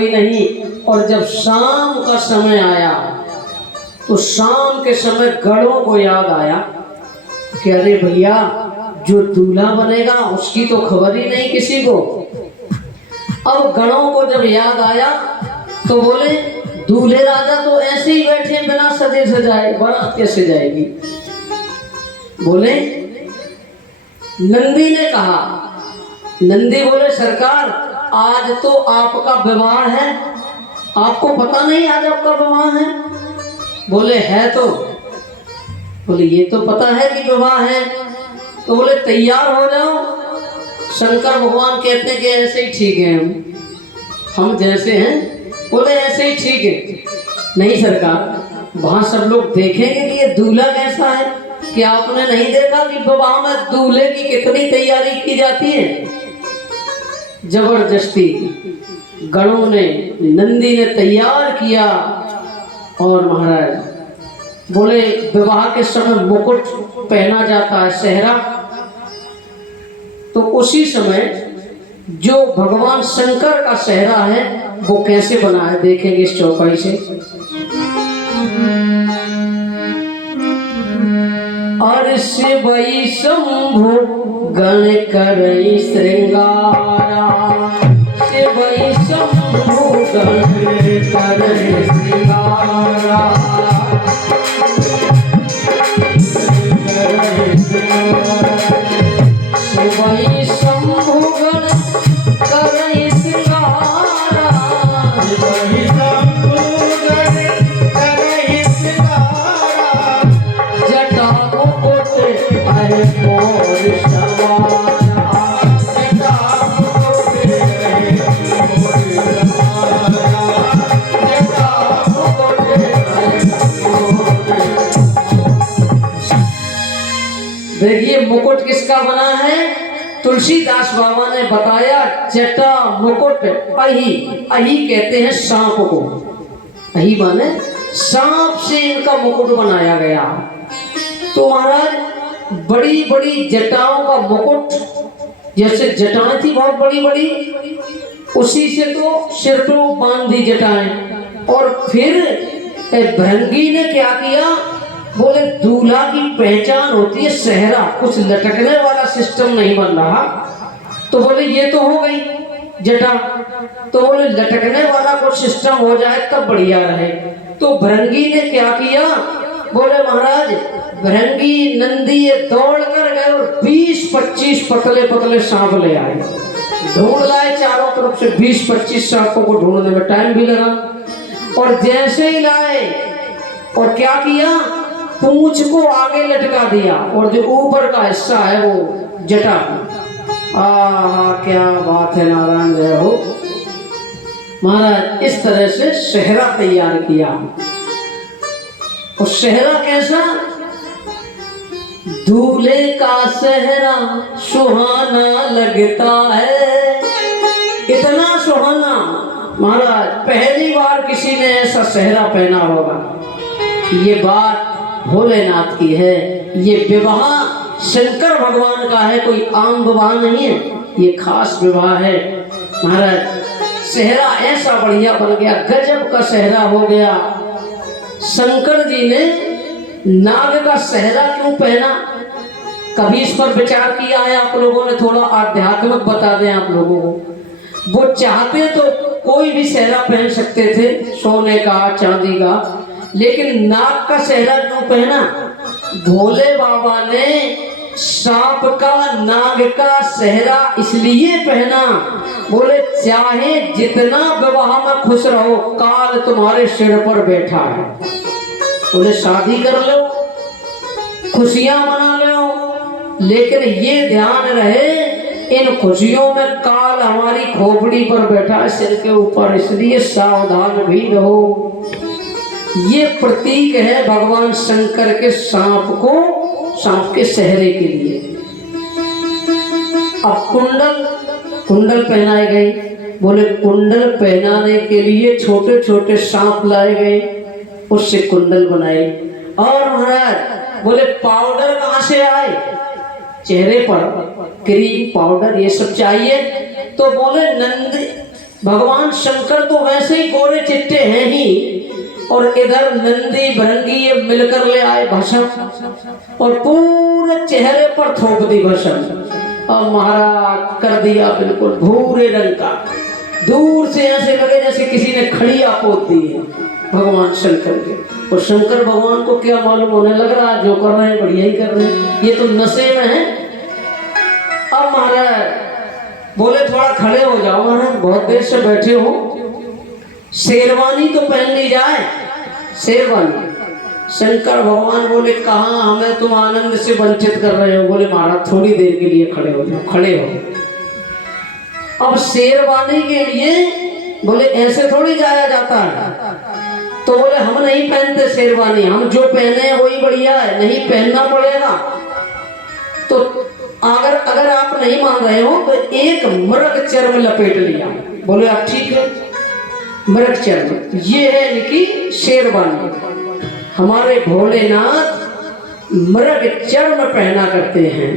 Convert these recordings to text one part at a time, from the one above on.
कोई नहीं। और जब शाम का समय आया तो शाम के समय गणों को याद आया कि अरे भैया, जो दूल्हा बनेगा उसकी तो खबर ही नहीं किसी को। अब गणों को जब याद आया तो बोले, दूल्हे राजा तो ऐसे ही बैठे बिना सजे सजाए, बारात कैसे जाएगी। बोले, नंदी ने कहा, नंदी बोले, सरकार आज तो आपका विवाह है, आपको पता नहीं आज आपका विवाह है। बोले, है तो। बोले, ये तो पता है कि विवाह है। तो बोले, तैयार हो जाओ। शंकर भगवान कहते हैं कि ऐसे ही ठीक है, हम जैसे हैं। बोले, ऐसे ही ठीक है। नहीं सरकार, वहां सब लोग देखेंगे कि ये दूल्हा कैसा है। कि आपने नहीं देखा कि विवाह में दूल्हे की कितनी तैयारी की जाती है। जबरदस्ती गणों ने, नंदी ने तैयार किया। और महाराज बोले, विवाह के समय मुकुट पहना जाता है, सेहरा। तो उसी समय जो भगवान शंकर का सेहरा है वो कैसे बना है देखेंगे इस चौपाई से। और शिवई शंभु गण करई श्रृंगारा, शिवई शंभु गण करई श्रृंगारा। शिवई शंभु गण करई श्रृंगारा, शिवई शंभु गण करई श्रृंगारा। जटा मुकुट अरे मोर सवारा, जटा मुकुट अरे मोर सवारा, जटा मुकुट अरे मोर। देखिए मुकुट किसका बना है। तुलसीदास बाबा ने बताया, जटा मुकुट अही, अही कहते हैं सांप को। अही माने सांप से इनका मुकुट बनाया गया। तो महाराज बड़ी बड़ी जटाओं का मुकुट, जैसे जटाएं थी बहुत बड़ी बड़ी, उसी से तो सिर पे बांधी जटाएं। और फिर भृंगी ने क्या किया, बोले दूल्हा की पहचान होती है सेहरा, कुछ लटकने वाला सिस्टम नहीं बन रहा। तो बोले ये तो हो गई जटा, तो बोले लटकने वाला कुछ सिस्टम हो जाए तब बढ़िया रहे। तो भृंगी ने क्या किया, बोले महाराज भृंगी नंदी ये दौड़ कर गए और 20-25 पतले पतले सांप ले आए। ढूंढ लाए चारों तरफ से, 20-25 सांपों को ढूंढने में टाइम भी लगा। और जैसे ही लाए और क्या किया, पूंछ को आगे लटका दिया और जो ऊपर का हिस्सा है वो जटा। आहा क्या बात है, नारायण जय हो। महाराज इस तरह से सेहरा तैयार किया। और सेहरा कैसा, दूल्हे का सेहरा सुहाना लगता है, इतना सुहाना। महाराज पहली बार किसी ने ऐसा सेहरा पहना होगा। ये बात भोलेनाथ की है, ये विवाह शंकर भगवान का है, कोई आम विवाह नहीं है, ये खास विवाह है। महाराज सेहरा ऐसा बढ़िया बन गया, गजब का सेहरा हो गया। शंकर जी ने नाग का सेहरा क्यों पहना, कभी इस पर विचार किया है आप लोगों ने। थोड़ा आध्यात्मिक बता दें आप लोगों को। वो चाहते तो कोई भी सेहरा पहन सकते थे, सोने का चांदी का, लेकिन नाग का सेहरा क्यों पहना। भोले बाबा ने सांप का नाग का सेहरा इसलिए पहना, बोले चाहे जितना विवाह में खुश रहो, काल तुम्हारे सिर पर बैठा है। बोले शादी कर लो, खुशियां मना लो, लेकिन ये ध्यान रहे इन खुशियों में काल हमारी खोपड़ी पर बैठा है, सिर के ऊपर, इसलिए सावधान भी रहो। ये प्रतीक है भगवान शंकर के सांप को, सांप के सेहरे के लिए। अब कुंडल पहनाए गए। बोले कुंडल पहनाने के लिए छोटे छोटे सांप लाए गए, उससे कुंडल बनाए। और महाराज बोले पाउडर कहाँ से आए, चेहरे पर क्रीम पाउडर ये सब चाहिए। तो बोले नंद भगवान शंकर तो वैसे ही गोरे चिट्टे हैं ही, और इधर नंदी भृंगी ये मिलकर ले आए भस्म और पूरे चेहरे पर थोप दी भस्म और महाराज कर दिया बिल्कुल भूरे रंग का। दूर से ऐसे लगे जैसे किसी ने खड़िया पोत दी है भगवान शंकर के। और शंकर भगवान को क्या मालूम होने लग रहा है जो कर रहे हैं बढ़िया ही कर रहे हैं, ये तो नशे में है। अब महाराज बोले थोड़ा खड़े हो जाओ महाराज, बहुत देर से बैठे हो, शेरवानी तो पहन ली जाए। शेरवानी शंकर भगवान बोले कहाँ हमें तुम आनंद से वंचित कर रहे हो। बोले महाराज थोड़ी देर के लिए खड़े हो जाओ। खड़े हो। अब शेरवानी के लिए बोले ऐसे थोड़ी जाया जाता है, तो बोले हम नहीं पहनते शेरवानी, हम जो पहने हैं वही बढ़िया है, नहीं पहनना पड़ेगा। तो अगर आप नहीं मान रहे हो तो एक मृग चर्म लपेट लिया। बोले आप ठीक है, मृग चर्म ये है इनकी शेरवानी। हमारे भोलेनाथ मृग चर्म पहना करते हैं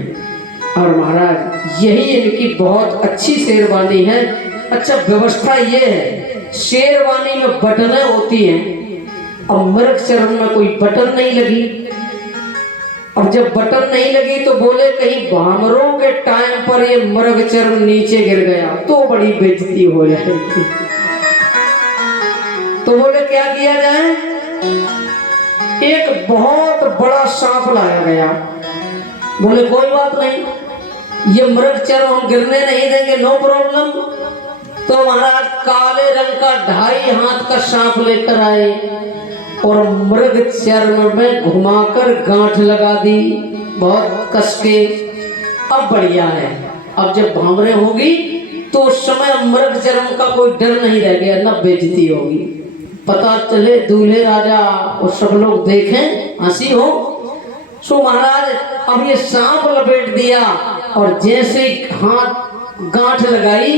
और महाराज यही इनकी बहुत अच्छी शेरवानी है। अच्छा व्यवस्था ये है, शेरवानी में बटनें होती हैं और मृग चर्म में कोई बटन नहीं लगी। अब जब बटन नहीं लगी तो बोले कहीं भामरों के टाइम पर ये मृग चर्म नीचे गिर गया तो बड़ी बेइज्जती हो जाएगी। तो बोले क्या किया जाए, एक बहुत बड़ा सांप लाया गया। बोले कोई बात नहीं, ये मृग चर्म हम गिरने नहीं देंगे, नो प्रॉब्लम। तो महाराज काले रंग का 2.5 हाथ का सांप लेकर आए और मृग चर्म में घुमाकर गांठ लगा दी बहुत कस के। अब बढ़िया है, अब जब भामरे होगी तो उस समय मृग चर्म का कोई डर नहीं रह गया, न बेइज्जती होगी। पता चले दूल्हे राजा और सब लोग देखें हंसी हो। सो महाराज अब ये सांप लपेट दिया और जैसे हाथ गांठ लगाई,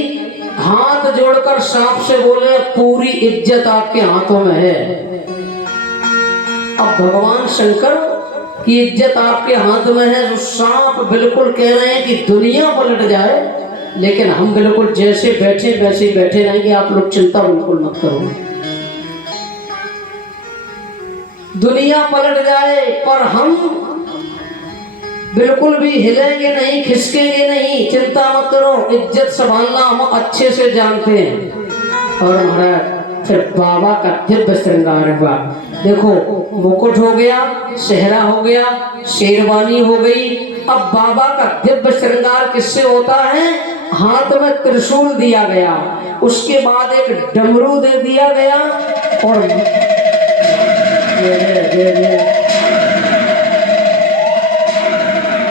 हाथ जोड़कर सांप से बोले पूरी इज्जत आपके हाथों में है। अब भगवान शंकर की इज्जत आपके हाथ में है। जो सांप बिल्कुल कह रहे हैं कि दुनिया पलट जाए, लेकिन हम बिल्कुल जैसे बैठे वैसे बैठे रहेंगे, आप लोग चिंता बिल्कुल मत करो। दुनिया पलट जाए पर हम बिल्कुल भी हिलेंगे नहीं, खिसकेंगे नहीं, चिंता मत करो, इज्जत संभालना हम अच्छे से जानते हैं। और महाराज फिर बाबा का दिव्य श्रृंगार हुआ। देखो मुकुट हो गया, सेहरा हो गया, शेरवानी हो गई। अब बाबा का दिव्य श्रृंगार किससे होता है, हाथ में त्रिशूल दिया गया, उसके बाद एक डमरू दे दिया गया और